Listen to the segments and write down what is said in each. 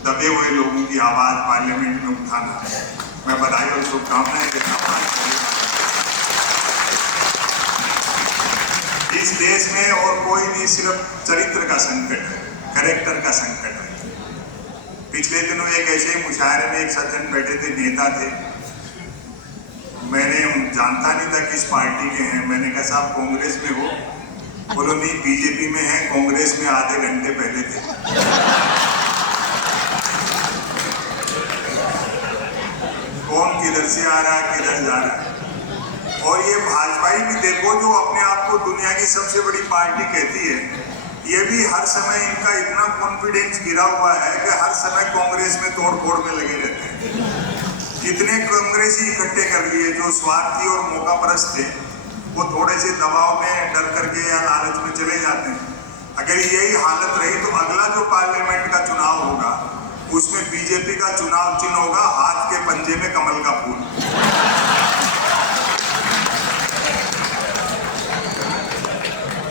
दबे हुए लोगों की आवाज पार्लियामेंट में उठाना। मैं बधाई और शुभकामनाएं देता हूँ। इस देश में और कोई नहीं, सिर्फ चरित्र का संकट है, कैरेक्टर का संकट है। पिछले दिनों एक ऐसे ही मुशायरे में एक सज्जन बैठे थे, नेता थे। मैंने जानता नहीं था किस पार्टी के हैं। मैंने कहा साहब कांग्रेस में हो? बोलो नहीं, बीजेपी में है। कांग्रेस में आधे घंटे पहले थे। कौन किधर से आ रहा है, किधर जा रहा है। और ये भाजपा भी देखो, जो अपने आप को दुनिया की सबसे बड़ी पार्टी कहती है, ये भी हर समय इनका इतना कॉन्फिडेंस गिरा हुआ है कि हर समय कांग्रेस में तोड़ फोड़ में लगे रहते हैं। कितने कांग्रेसी इकट्ठे कर लिए जो स्वार्थी और मौकापरस्त थे, वो थोड़े से दबाव में डर करके या लालच में चले जाते हैं। अगर यही हालत रही तो अगला जो पार्लियामेंट का चुनाव होगा उसमें बीजेपी का चुनाव चिन्ह होगा हाथ के पंजे में कमल का फूल।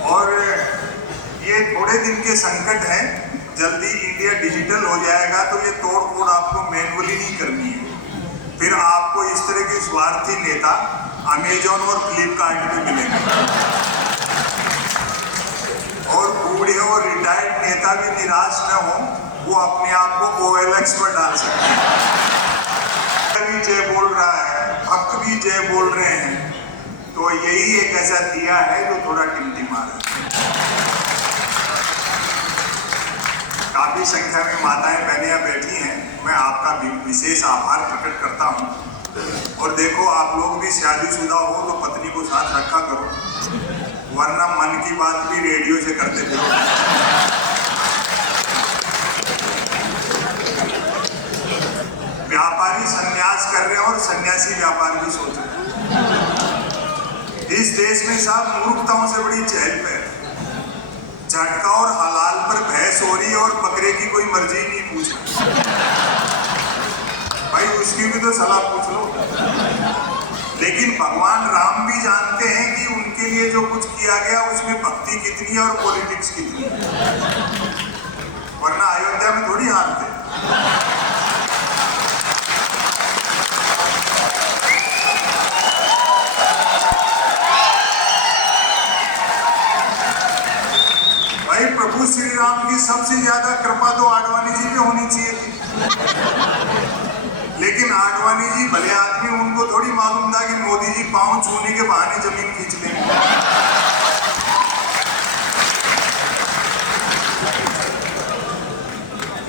और ये थोड़े दिन के संकट हैं। जल्दी इंडिया डिजिटल हो जाएगा तो ये तोड़ फोड़ आपको मैनुअली नहीं करनी है। फिर आपको इस तरह के स्वार्थी नेता अमेजॉन और फ्लिपकार्ट पे मिलेंगे। और बूढ़े और रिटायर्ड नेता भी निराश न हो, वो अपने आप को OLX पर डाल सकते हैं। भी जय बोल रहा है, हक भी जय बोल रहे हैं। तो यही एक ऐसा दिया है जो थोड़ा टिमटिमा रहा है। काफी संख्या में माताएं बहनें बैठी हैं। मैं आपका विशेष आभार प्रकट करता हूं। और देखो, आप लोग भी शादीशुदा हो तो पत्नी को साथ रखा करो, वरना मन की बात भी रेडियो से करते थे। व्यापारी संन्यास कर रहे हैं और सन्यासी व्यापार भी सोच रहे हैं। इस देश में साहब मूर्खताओं से बड़ी चहल पहल, झटका और हलाल पर बहस हो रही है और बकरे की कोई मर्जी नहीं पूछ रही। भाई उसकी भी तो सलाह पूछ लो। लेकिन भगवान राम भी जानते हैं कि उनके लिए जो कुछ किया गया उसमें भक्ति कितनी है और पॉलिटिक्स कितनी है, वरना अयोध्या में थोड़ी हारते। भाई प्रभु श्री राम की सबसे ज्यादा कृपा तो आडवाणी जी पे होनी चाहिए थी। लेकिन आडवाणी जी भले आदमी, उनको थोड़ी मालूम था कि मोदी जी पांव छूने के बहाने जमीन खींच लेंगे।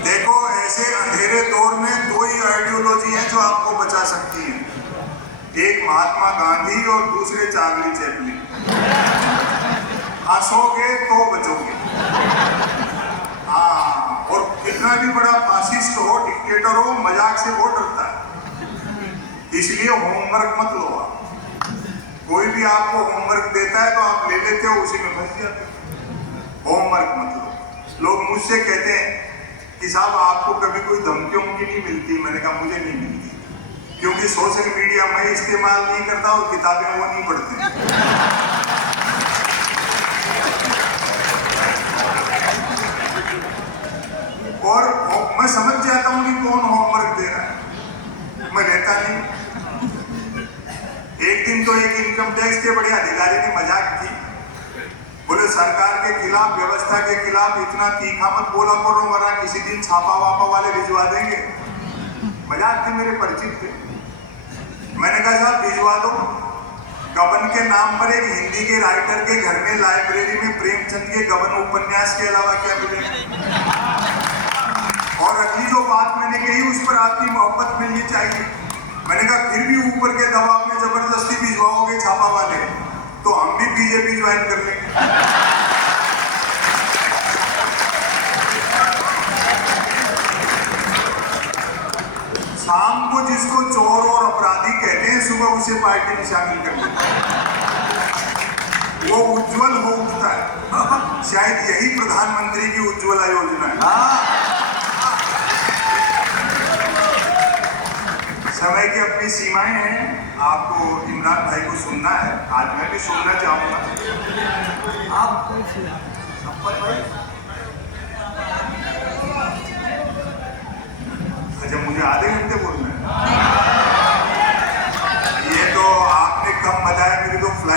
देखो, ऐसे अंधेरे दौर में दो ही आइडियोलॉजी है जो आपको बचा सकती है, एक महात्मा गांधी और दूसरे चार्ली चैपलिन। हंसोगे तो बचोगे। हाँ, और कितना भी बड़ा फासिस्ट हो, डिक्टेटर हो, मजाक से वो डरता है। इसलिए होमवर्क मत लो आप। कोई भी आपको होमवर्क देता है तो आप ले लेते हो, उसी में फंस जाते हो। होमवर्क मत लो। लोग मुझसे कहते हैं कि साहब आपको कभी कोई धमकी उमकी नहीं मिलती? मैंने कहा मुझे नहीं मिलती, क्योंकि सोशल मीडिया मैं इस्तेमाल नहीं करता और किताबें वो नहीं पढ़ते। और मैं समझ जाता हूं कि कौन होमवर्क दे रहा है, मैं लेता नहीं। एक दिन तो एक इनकम टैक्स के बड़े अधिकारी ने मजाक की, बोले सरकार के खिलाफ, व्यवस्था के खिलाफ इतना तीखा मत बोला करो, वरना किसी दिन छापा वापा वाले भिजवा देंगे। मजाक थे, मेरे परिचित थे। मैंने कहा साहब भिजवा दो। गबन के नाम पर एक हिंदी के राइटर के घर में लाइब्रेरी में प्रेमचंद के गबन उपन्यास के अलावा क्या मिलेगा? और अगली जो बात मैंने कही उस पर आपकी मोहब्बत मिलनी चाहिए। मैंने कहा फिर भी ऊपर के दबाव में जबरदस्ती भिजवाओगे छापा वाले, तो हम भी बीजेपी ज्वाइन कर लेंगे। शाम को जिसको चोर और अपराधी कहते हैं, सुबह उसे पार्टी में शामिल कर लेते हैं। वो उज्जवल हो उठता है। शायद यही प्रधानमंत्री की उज्ज्वला योजना है। समय की अपनी सीमाएं हैं। आपको इमरान भाई को सुनना है, आज मैं भी सुनना चाहूंगा। आप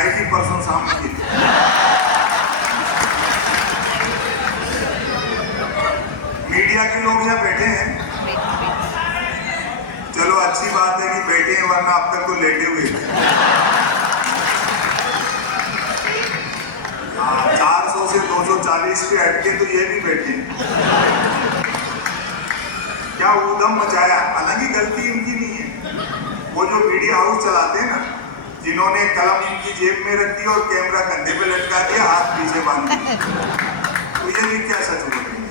सुनाई थी परसों शाम की। मीडिया के लोग यहाँ बैठे हैं, चलो अच्छी बात है कि बैठे हैं, वरना अब तक तो लेटे हुए थे। 400 से 240 पे हटके तो ये भी बैठे हैं। क्या ऊधम मचाया, हालांकि गलती इनकी नहीं है। वो जो मीडिया हाउस चलाते हैं ना, जिन्होंने कलम इनकी जेब में रख दी और कैमरा कंधे पे लटका दिया, हाथ पीछे बांध दिया, तो ये भी क्या सच बोल रहे हैं।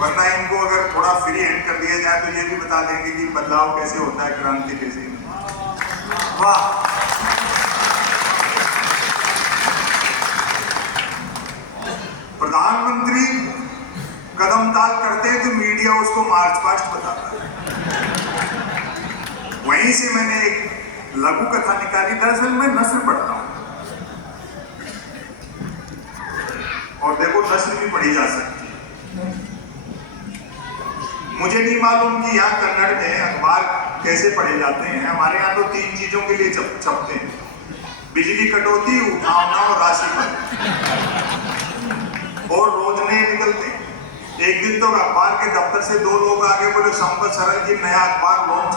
वरना इनको अगर थोड़ा फ्री हैंड कर दिया जाए तो ये भी बता देंगे कि बदलाव कैसे होता है, क्रांति कैसे। वाह, प्रधानमंत्री कदम ताल करते हैं तो मीडिया उसको मार्च पास्ट बताता है। वहीं से मैंने एक लघु कथा निकाली। दरअसल मैं नस्र पढ़ता हूं, और देखो नस्र भी पढ़ी जा सकती है। मुझे नहीं मालूम कि यहाँ कन्नड़ में अखबार कैसे पढ़े जाते हैं। हमारे यहाँ तो 3 चीजों के लिए छपते हैं, बिजली कटौती, उठावना और राशि और रोज नए निकलते हैं। एक दिन तो अखबार के दफ्तर से 2 लोग आगे बोले संपत सरल जी नया अखबार लॉन्च